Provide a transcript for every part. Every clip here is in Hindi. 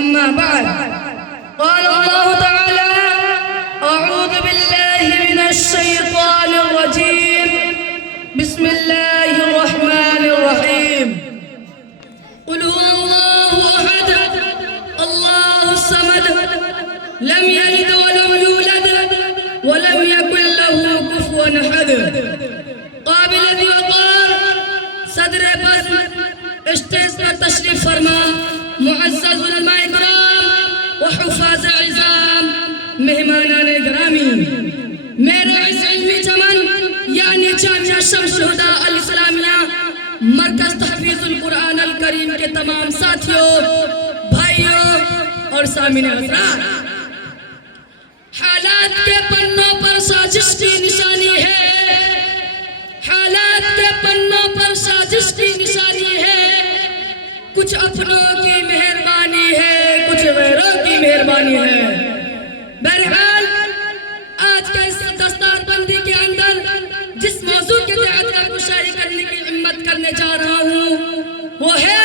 अम्मा बाद क़ाल अल्लाहु तआला अऊज़ु बिल्लाहि मिनश शैतानिर रजीम बिस्मिल्लाहिर रहमानिर रहीम क़ुल हुवल्लाहु अहद अल्लाहुस समद लम यलिद व लम यूलद व लम यकुल लहू कुफुवन अहद क़ाबिल वक़ार सदर बज़्म स्टेज पर तशरीफ फरमा मुअज़्ज़ज़ उलमा इकराम व हुफ़ाज़ इज़ाम मेहमानान गिरामी मेरे इस इल्मी चमन यानी जामिया शम्स हुदा अल इस्लामिया मरकज़ तहफ़ीज़ुल कुरान अल करीम के तमाम साथियों भाइयों और सामीन हज़रात, हालात के पन्नों पर साजिश की निशानी है, हालात के पन्नों पर साजिश की निशानी है। कुछ अपनों की मेहरबानी है, कुछ गैरों की मेहरबानी है। बहरहाल आज के इस दस्तारबंदी के अंदर जिस मौजू के तहत काकुशाई करने की हिम्मत करने जा रहा हूँ वो है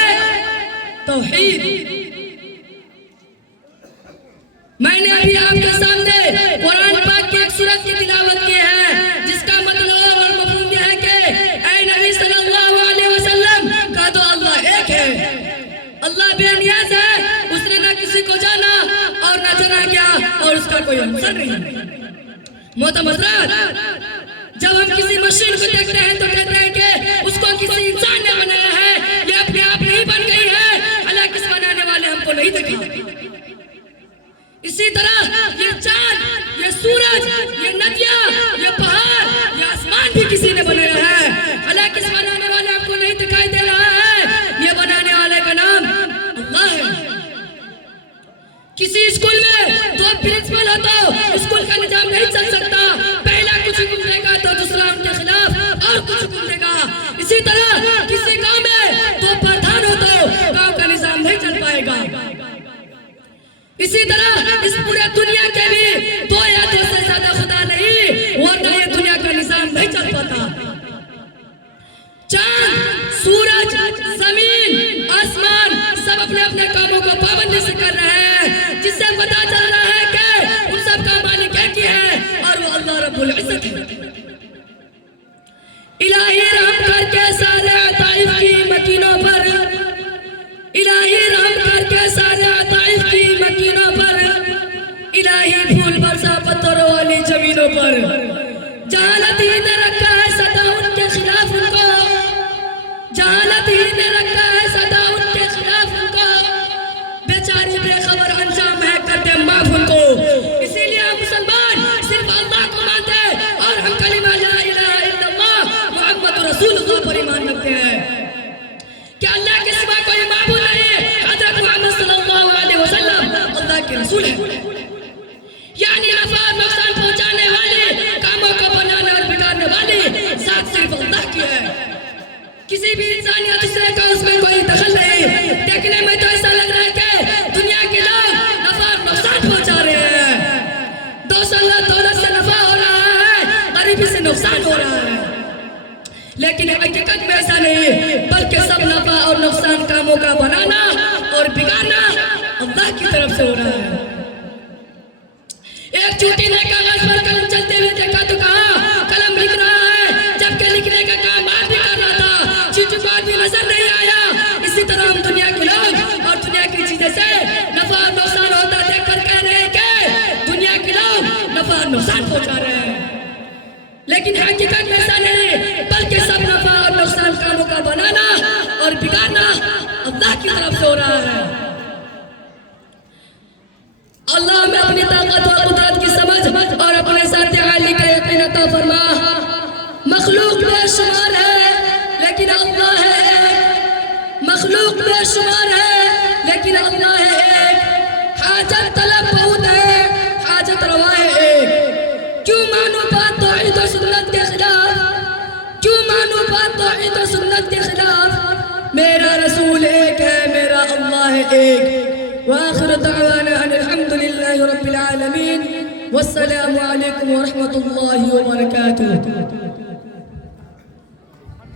तौहीद। मैंने अभी आपके सामने कुरान पाक की एक सूरत की तिलावत की है जिसका मतलब और मफ़हूम यह है कि ऐ नबी सल्लल्लाहु अलैहि वसल्लम का तो अल्लाह एक है, अल्लाह बेनियाज़ है, उसने ना किसी को जाना और ना जाना क्या और उसका कोई हमसर नहीं। मोहतरम हज़रात, जब हम किसी मशीन को देखते हैं तो कहते हैं कि उसको किसी इंसान ने बनाया है, ये अपने आप नहीं बन गई है, हालांकि इस बनाने वाले हमको नहीं देखा। इसी तरह ये चांद, ये सूरज, ये नदियाँ, ये पहाड़, ये आसमान भी किसी ने बनाया है, हालांकि इस बनाने वाले हमको नहीं दिखाई दे रहा है। ये बनाने वाले का नाम अल्लाह है। किसी स्कूल में दो प्रिंसिपल हो तो स्कूल का निजाम नहीं चल सकता, पहला कुछ हुक्म देगा तो दूसरा उनके खिलाफ और कुछ हुक्म देगा। इसी तरह किसी गांव में दो प्रधान हो तो गांव का निजाम नहीं चल पाएगा। इसी तरह इस पूरे दुनिया के भी दो या दो से ज्यादा खुदा नहीं, वरना ये दुनिया का निजाम नहीं चल पाता। चांद, सूरज, जमीन, आसमान सब अपने अपने कामों को पाबंदी से कर रहे हैं, जिससे पता चल रहा है कि उन सब का मालिक एक ही है और वो अल्लाह रब्बुल इज्जत है। इलाही रहम करके सारे ताइफ की मकीनों पर, इलाही रहम करके सारे ताइफ की मकीनों पर, इलाही फूल बरसा पत्थरों वाली जमीनों पर। जहालत ही ने रखा है सदा उनके खिलाफ उनको, जहालत ही ने रखा है सदा उनके खिलाफ उनको, बेचारी बेखबर अंजाम है कर दे माफ उनको। इसीलिए हम मुसलमान सिर्फ अल्लाह को मानते हैं और हम कलिमा ला इलाहा इल्लल्लाह मुहम्मद रसूलुल्लाह पर ईमान रखते हैं कि अल्लाह के सिवा कोई माबूद नहीं, हज़रत मोहम्मद सल्लल्लाहु अलैहि वसल्लम अल्लाह के रसूल हैं। यानी नफा नुकसान पहुंचाने वाले, कामों को बनाने और बिगाड़ने वाली ज़ात सिर्फ अल्लाह की है। किसी भी इंसान या दूसरे का उसमें कोई दखल नहीं। देखने में तो ऐसा लग रहा है कि दुनिया के लोग नफा और नुकसान पहुंचा रहे हैं, दौलत से नफा हो रहा है, गरीबी से नुकसान हो रहा है, लेकिन हकीकत में ऐसा नहीं, बल्कि सब नफा और नुकसान कामों का बनाना और बिगाड़ना अल्लाह की तरफ से हो रहा है। एक चूटी ने कागज पर कलम चलते हुए देखा तो कहा कलम लिख रहा है, जबकि लिखने का काम आप भी कर रहा था, चीजों को भी नजर नहीं आया। इसी तरह हम दुनिया के लोग और दुनिया की चीजें से नफा और नुकसान होता देख कर कह रहे हैं कि दुनिया के लोग नफा और नुकसान पहुंचा रहे हैं, लेकिन हकीकत में ऐसा नहीं, बल्कि सब नफा और नुकसान कामों का बनाना और बिगाड़ना अल्लाह की तरफ से हो रहा है। अल्लाह में अपनी ताकत और कुदरत की समझ और अपने साथ आली का यकीन अता फरमा। मखलूक बेशुमार है लेकिन अल्लाह है एक, मखलूक बेशुमार है लेकिन अल्लाह है एक। हाजत तलब बहुत है, हाजत रवा है एक। क्यों मानो बात तौहीद और सुन्नत के खिलाफ, क्यों मानो बात तौहीद और सुन्नत के खिलाफ। मेरा रसूल एक है, मेरा अल्लाह है एक। वाखिर दावाना अल्हम्दुलिल्लाहि रब्बिल आलमीन, वस्सलामु अलैकुम व रहमतुल्लाहि व बरकातुहू।